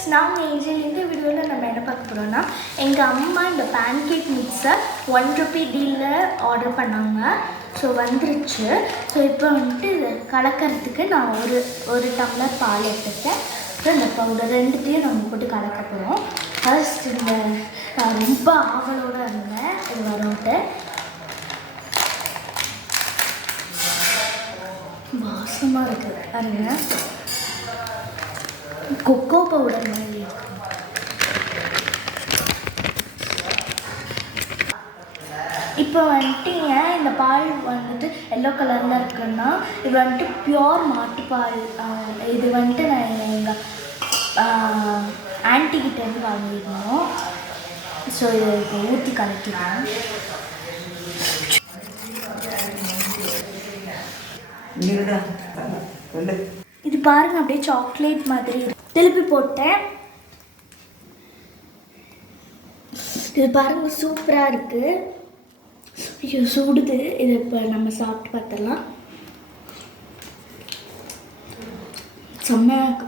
Friends, நாங்கள் ஏஜில் இந்த வீடியோவில் நம்ம என்ன பார்க்க போகிறோம்னா, எங்கள் அம்மா இந்த பேன்கேக் மிக்ஸை ₹1 டீலில் ஆர்டர் பண்ணாங்க. ஸோ வந்துருச்சு. ஸோ இப்போ வந்துட்டு இதை கலக்கிறதுக்கு நான் ஒரு டம்ளர் பால் எடுத்துட்டேன். அப்புறம் இந்த பவுடர் ரெண்டுத்தையும் நம்ம போட்டு கலக்க போகிறோம். ஃபர்ஸ்ட் இந்த நான் ரொம்ப ஆவலோடு இருந்தேன் இது வரும்ட்டு. வாசமாக இருக்குது பாருங்க, கொக்கோ பவுடர் மாதிரி இருக்கு. இப்போ வந்துட்டு ஏன் இந்த பால் வந்துட்டு எல்லோ கலரில் இருக்குன்னா, இது வந்துட்டு பியோர் மாட்டுப்பால். இது வந்துட்டு நான் எங்கள் ஆன்ட்டிக்கிட்டேருந்து வாங்கிடணும். ஸோ இதை இப்போ ஊற்றி கலக்கிடுவேன். இது பாருங்க, அப்படியே சாக்லேட் மாதிரி திருப்பி போட்டேன். இது பாருங்க, சூப்பராக இருக்குது. ஐயோ சுடுது. இது இப்போ நம்ம சாப்பிட்டு பார்த்துடலாம். செம்மையாக இருக்கு.